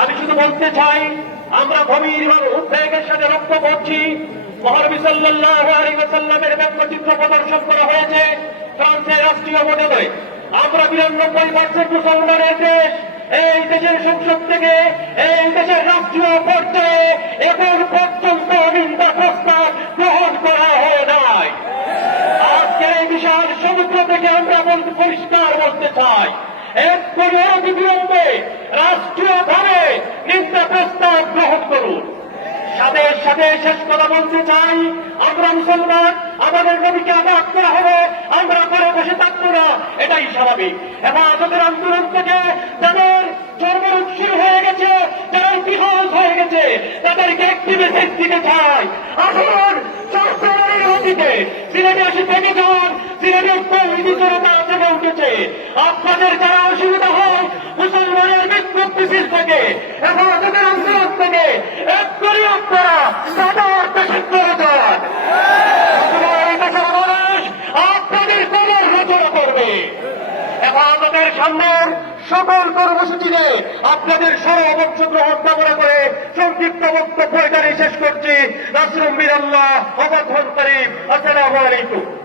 আমি শুধু বলতে চাই, আমরা গভীর এবং উদ্বেগের সাথে লক্ষ্য করছি, মহানবী সাল্লাল্লাহু আলাইহি ওয়াসাল্লামের ব্যঙ্গচিত্র প্রদর্শন করা হয়েছে ফ্রান্সের রাষ্ট্রীয় মর্যাদায়। আমরা ৯২% মুসলমানের দেশ, এই দেশের সংসদ থেকে এই দেশের রাষ্ট্রীয় পর্যায়ে এখন পর্যন্ত নিন্দা প্রস্তাব গ্রহণ করা হয় নাই। আজকের এই বিশাল সমুদ্র থেকে আমরা পরিষ্কার বলতে চাই, এক্ষুনি অনতিবিলম্বে রাষ্ট্রীয়ভাবে নিন্দা প্রস্তাব গ্রহণ করুন। সাথে সাথে শেষ কথা বলতে চাই, আমরা মুসলমান, আমাদের নবীকে আঘাত করা হবে, আমরা ঘরে বসে থাকবো না, এটাই স্বাভাবিক। হেফাজতের আন্দোলন থেকে যাদের চর্মরোগ শুরু হয়ে গেছে, যারা ইতিহাস হয়ে গেছে, তাদেরকে একটি মেসেজ দিতে চাই, আসুন সরকারের অতীতে সিলেটে এসে থেকে যান। সিলেটের তৌহিদি জনতা জেগে উঠেছে, আপনাদের যারা অসুবিধা হয় মুসলমানের বিক্ষোভ মিছিল থেকে, হেফাজতের আন্দোলন থেকে এক্ষুনি আপনারা তাদের দেশে করে যান। এই দেশের মানুষ আপনাদের কবর রচনা করবে। হেফাজতের সামনের সকল কর্মসূচিতে আপনাদের সরব অংশগ্রহণ কামনা করে সংক্ষিপ্ত বক্তব্য এখানে শেষ করছি। নাসরুম মিনাল্লাহ, ওয়া ফাতহুন করিম। আসসালামু আলাইকুম।